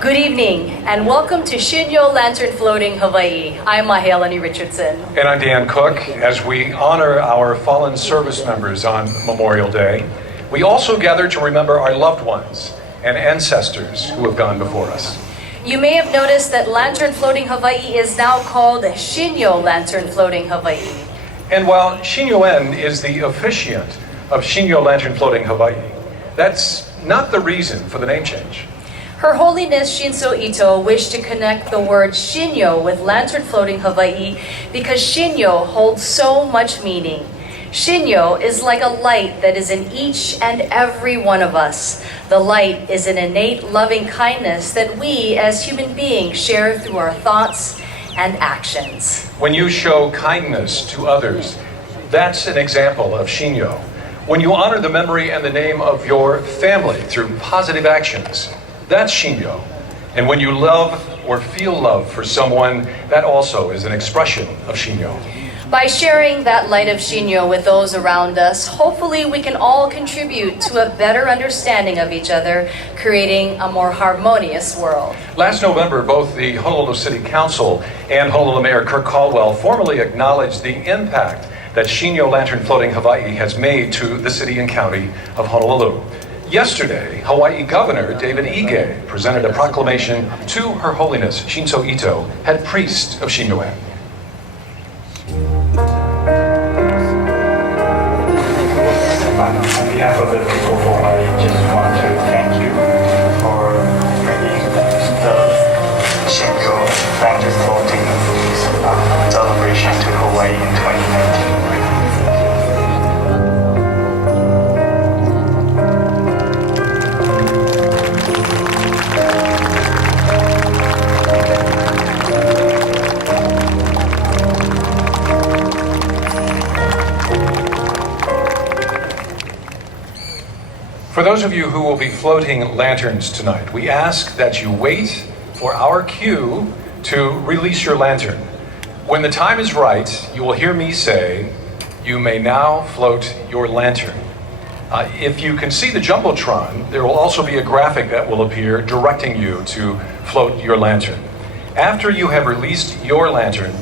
Good evening, and welcome to Shinnyo Lantern Floating Hawaii. I'm Mahealani Richardson. And I'm Dan Cook. As we honor our fallen service members on Memorial Day, we also gather to remember our loved ones and ancestors who have gone before us. You may have noticed that Lantern Floating Hawaii is now called Shinnyo Lantern Floating Hawaii. And while Shinnyo-en is the officiant of Shinnyo Lantern Floating Hawaii, that's not the reason for the name change. Her Holiness Shinzo Ito wished to connect the word Shinnyo with Lantern Floating Hawaii because Shinnyo holds so much meaning. Shinnyo is like a light that is in each and every one of us. The light is an innate loving kindness that we as human beings share through our thoughts and actions. When you show kindness to others, that's an example of Shinnyo. When you honor the memory and the name of your family through positive actions, that's Shinnyo. And when you love or feel love for someone, that also is an expression of Shinnyo. By sharing that light of Shinnyo with those around us, hopefully we can all contribute to a better understanding of each other, creating a more harmonious world. Last November, both the Honolulu City Council and Honolulu Mayor Kirk Caldwell formally acknowledged the impact that Shinnyo Lantern Floating Hawaii has made to the city and county of Honolulu. Yesterday, Hawaii Governor David Ige presented a proclamation to Her Holiness Shinzo Ito, head priest of Shinnyo-en. On behalf of the people of Hawaii, I just want to thank you for bringing the Shinnyo Lantern Floating celebration to Hawaii in 2019. For those of you who will be floating lanterns tonight, we ask that you wait for our cue to release your lantern. When the time is right, you will hear me say, "You may now float your lantern." If you can see the Jumbotron, there will also be a graphic that will appear directing you to float your lantern. After you have released your lantern,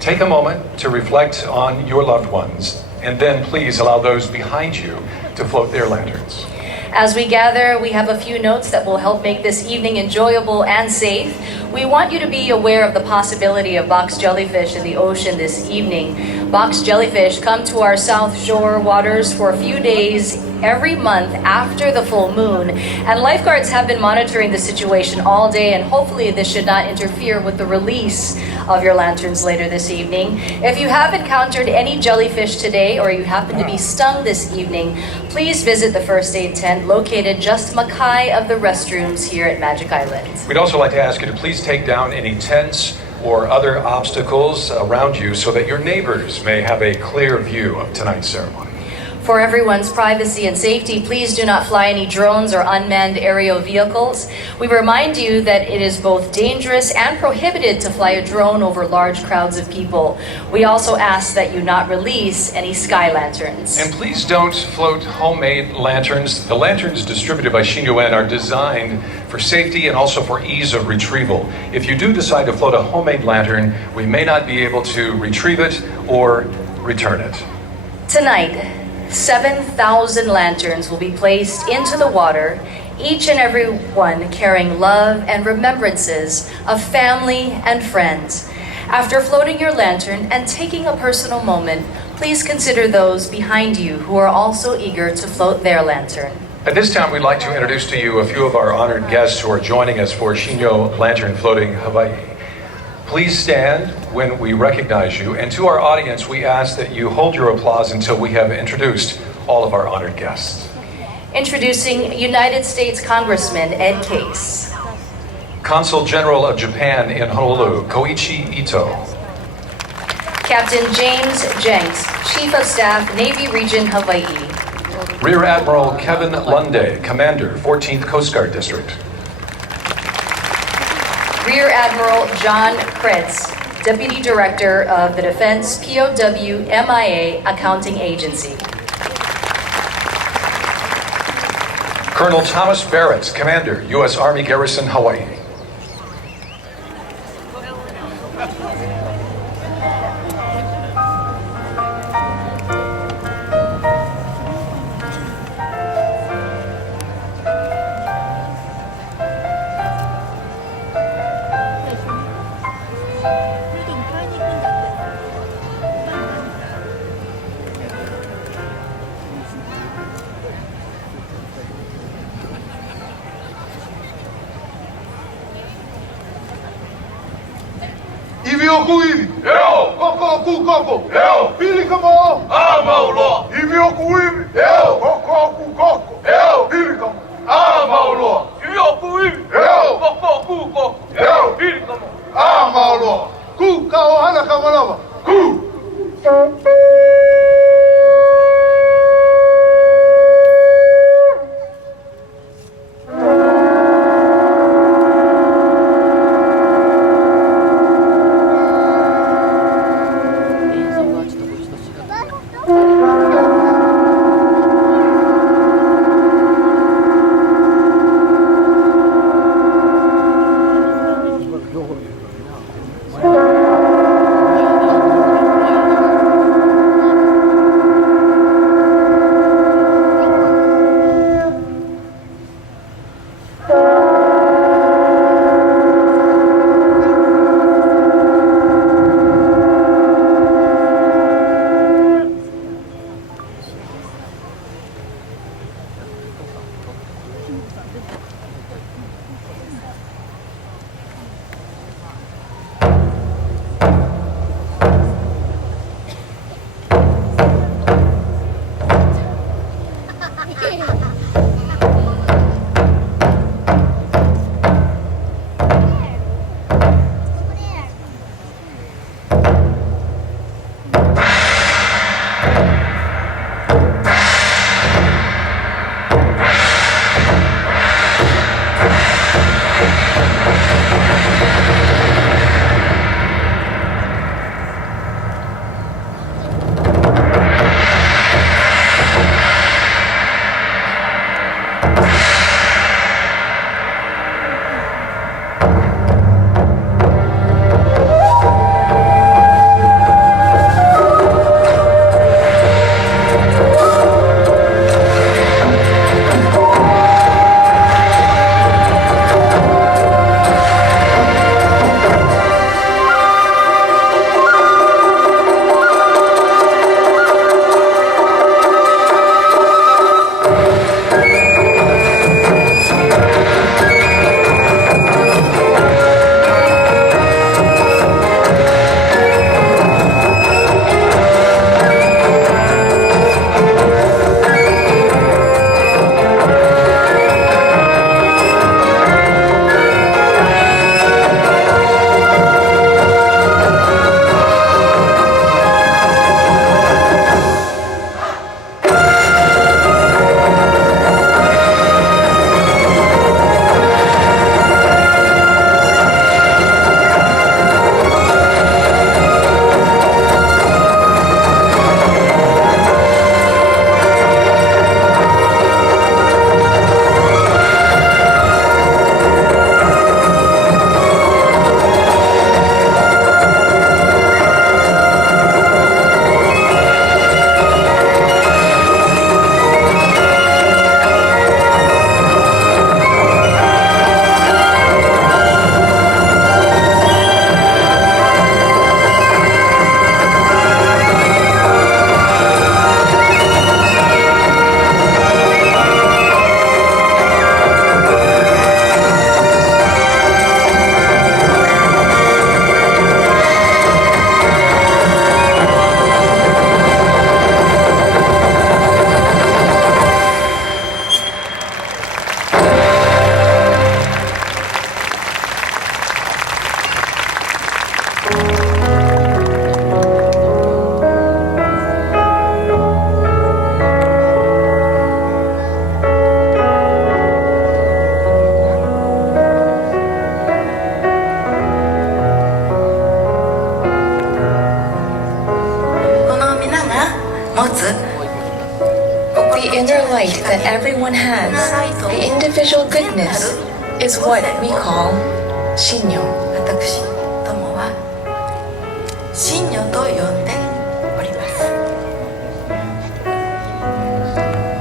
take a moment to reflect on your loved ones, and then please allow those behind you to float their lanterns. As we gather, we have a few notes that will help make this evening enjoyable and safe. We want you to be aware of the possibility of box jellyfish in the ocean this evening. Box jellyfish come to our South Shore waters for a few days every month after the full moon, and lifeguards have been monitoring the situation all day, and hopefully this should not interfere with the release of your lanterns later this evening. If you have encountered any jellyfish today or you happen to be stung this evening, please visit the first aid tent located just makai of the restrooms here at Magic Island. We'd also like to ask you to please take down any tents or other obstacles around you so that your neighbors may have a clear view of tonight's ceremony. For everyone's privacy and safety, please do not fly any drones or unmanned aerial vehicles. We remind you that it is both dangerous and prohibited to fly a drone over large crowds of people. We also ask that you not release any sky lanterns. And please don't float homemade lanterns. The lanterns distributed by Shinnyo-en are designed for safety and also for ease of retrieval. If you do decide to float a homemade lantern, we may not be able to retrieve it or return it. Tonight, 7,000 lanterns will be placed into the water, each and every one carrying love and remembrances of family and friends. After floating your lantern and taking a personal moment, please consider those behind you who are also eager to float their lantern. At this time, we'd like to introduce to you a few of our honored guests who are joining us for Shinnyo Lantern Floating Hawaii. Please stand when we recognize you, and to our audience, we ask that you hold your applause until we have introduced all of our honored guests. Introducing United States Congressman Ed Case. Consul General of Japan in Honolulu, Koichi Ito. Captain James Jenks, Chief of Staff, Navy Region Hawaii. Rear Admiral Kevin Lunde, Commander, 14th Coast Guard District. Rear Admiral John Kretz, Deputy Director of the Defense POW MIA Accounting Agency. Colonel Thomas Barrett, Commander, U.S. Army Garrison, Hawaii. Ivioku ivi. Eu. Kokoku koko. Eu. Pili kamo. Amaulo. Ivioku ivi. Eu. Kokoku koko. Eu. Pili kamo. Amaulo. Ivioku ivi. Eu. Kokoku koko. Eu. Pili kamo. Amaulo. Ku kao hana kamalava. Ku. The inner light that everyone has, the individual goodness, is what we call Shinnyo. 私どもは真如と呼んでおります。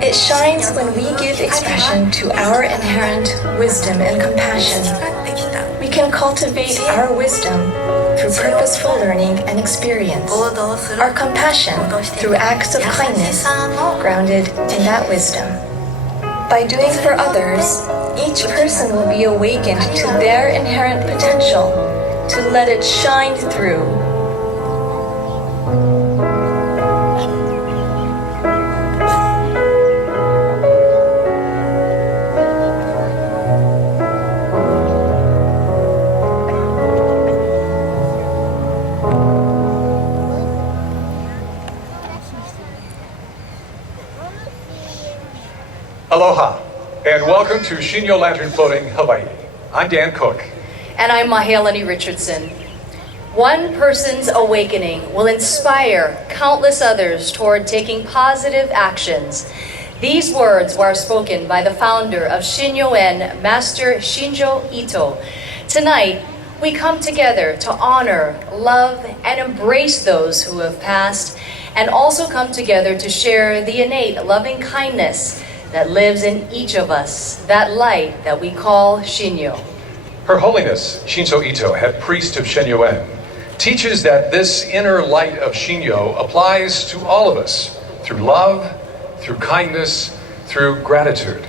It shines when we give expression to our inherent wisdom and compassion. We can cultivate our wisdom through purposeful learning and experience, our compassion through acts of kindness grounded in that wisdom. By doing for others, each person will be awakened to their inherent potential to let it shine through. Aloha, and welcome to Shinnyo Lantern Floating, Hawaii. I'm Dan Cook. And I'm Mahalani Richardson. One person's awakening will inspire countless others toward taking positive actions. These words were spoken by the founder of Shinnyo-en, Master Shinjo Ito. Tonight, we come together to honor, love, and embrace those who have passed, and also come together to share the innate loving kindness that lives in each of us, that light that we call Shinnyo. Her Holiness, Shinzo Ito, head priest of Shinnyo-en, teaches that this inner light of Shinnyo applies to all of us through love, through kindness, through gratitude.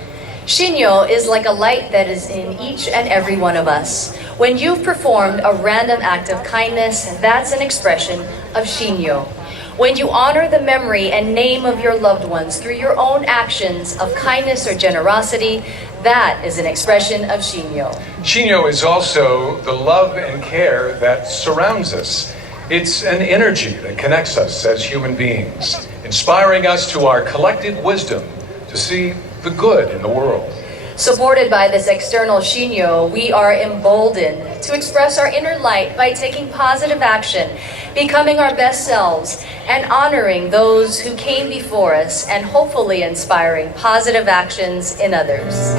Shinnyo is like a light that is in each and every one of us. When you've performed a random act of kindness, that's an expression of Shinnyo. When you honor the memory and name of your loved ones through your own actions of kindness or generosity, that is an expression of Shinnyo. Shinnyo is also the love and care that surrounds us. It's an energy that connects us as human beings, inspiring us to our collective wisdom to see the good in the world. Supported by this external Shinnyo, we are emboldened to express our inner light by taking positive action, becoming our best selves, and honoring those who came before us, and hopefully inspiring positive actions in others.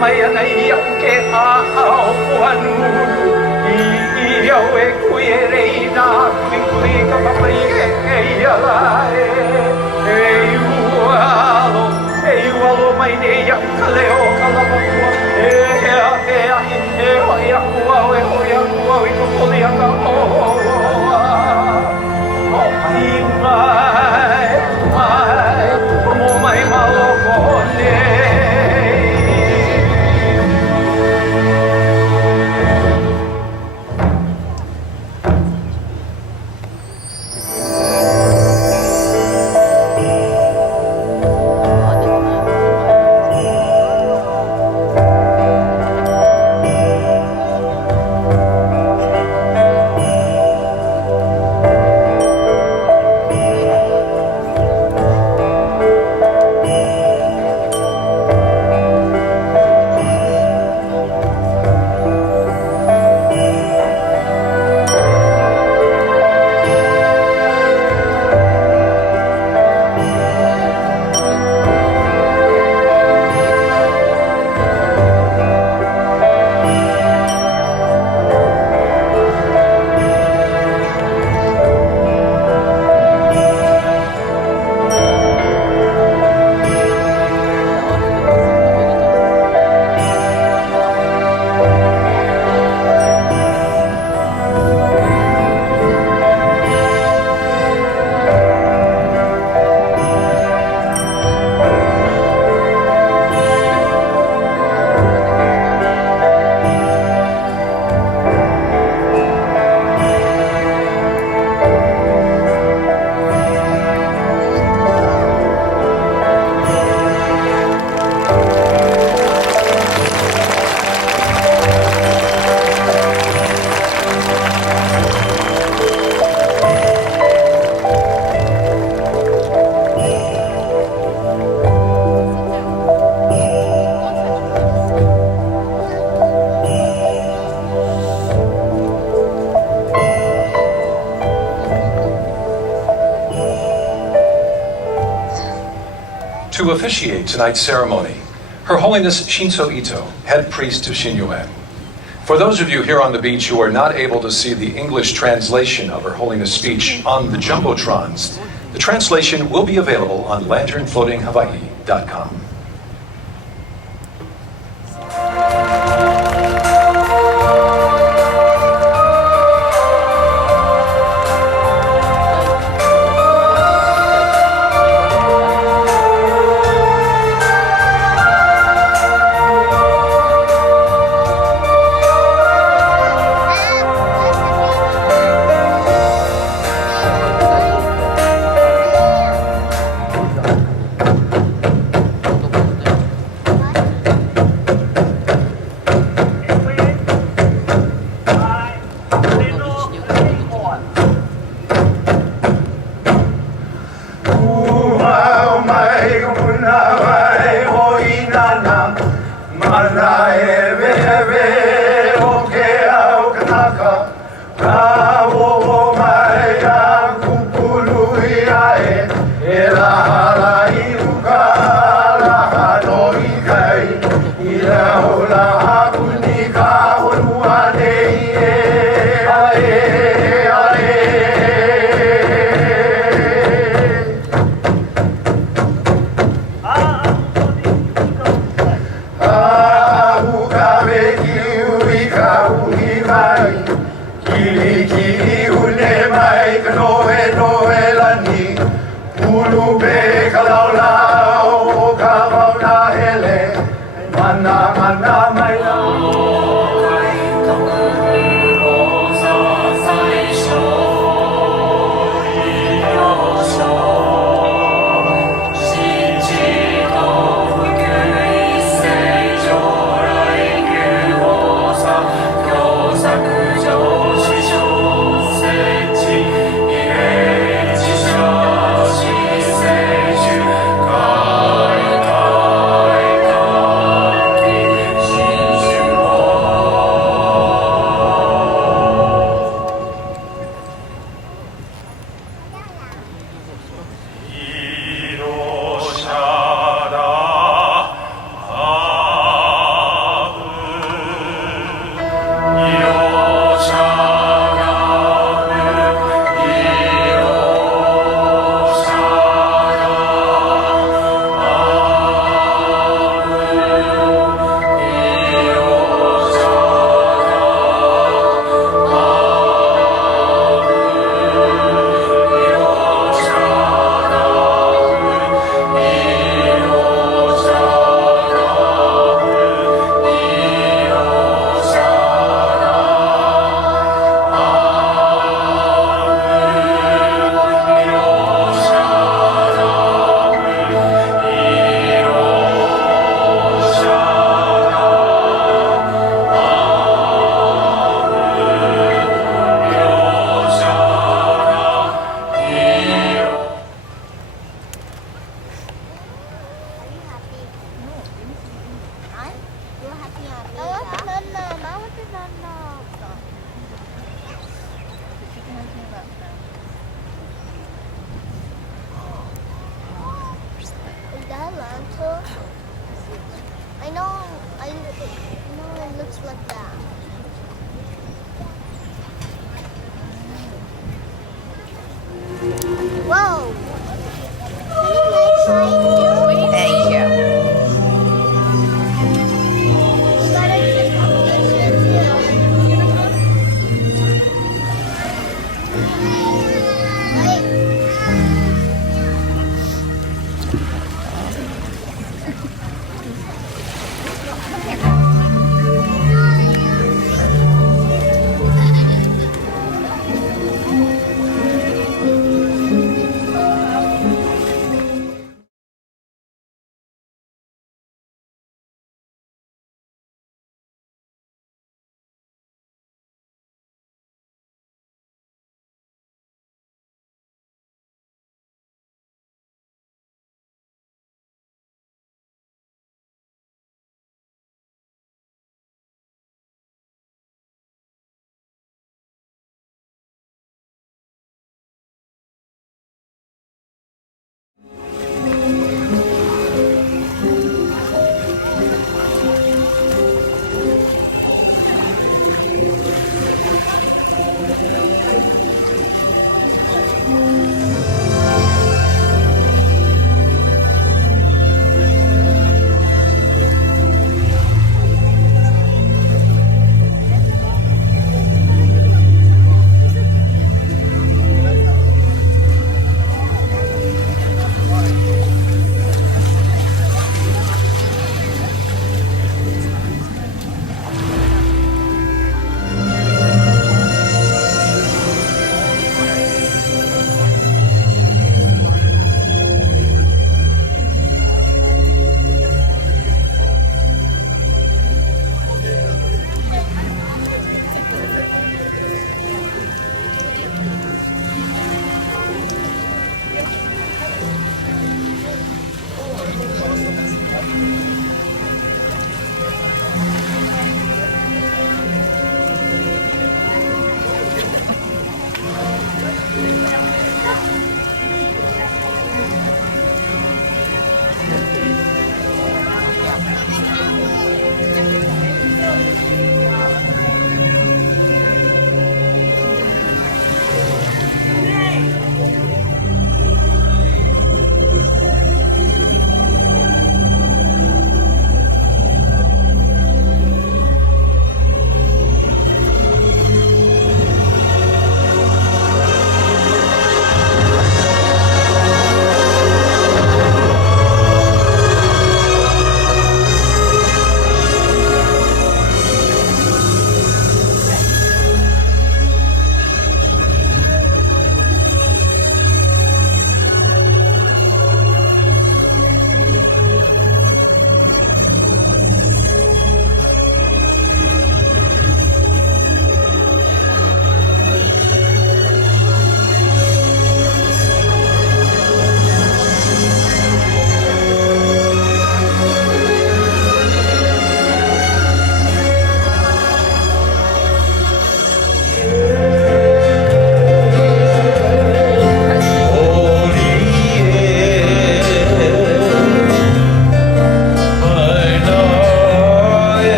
mai ana I au ke a au puanu I au e kui e rei nā kuri kuri ka papai e ia lai e ualo mai nei au ka leo ka lava kua e hoi aku au e hoi aku au I ka poli anga o mai mo mai maloko nei To officiate tonight's ceremony, Her Holiness Shinso Ito, head priest of Shinnyo. For those of you here on the beach who are not able to see the English translation of Her Holiness' speech on the Jumbotrons, the translation will be available on lanternfloatinghawaii.com. Is that a lantern? I know it looks like that. Whoa! Thank you.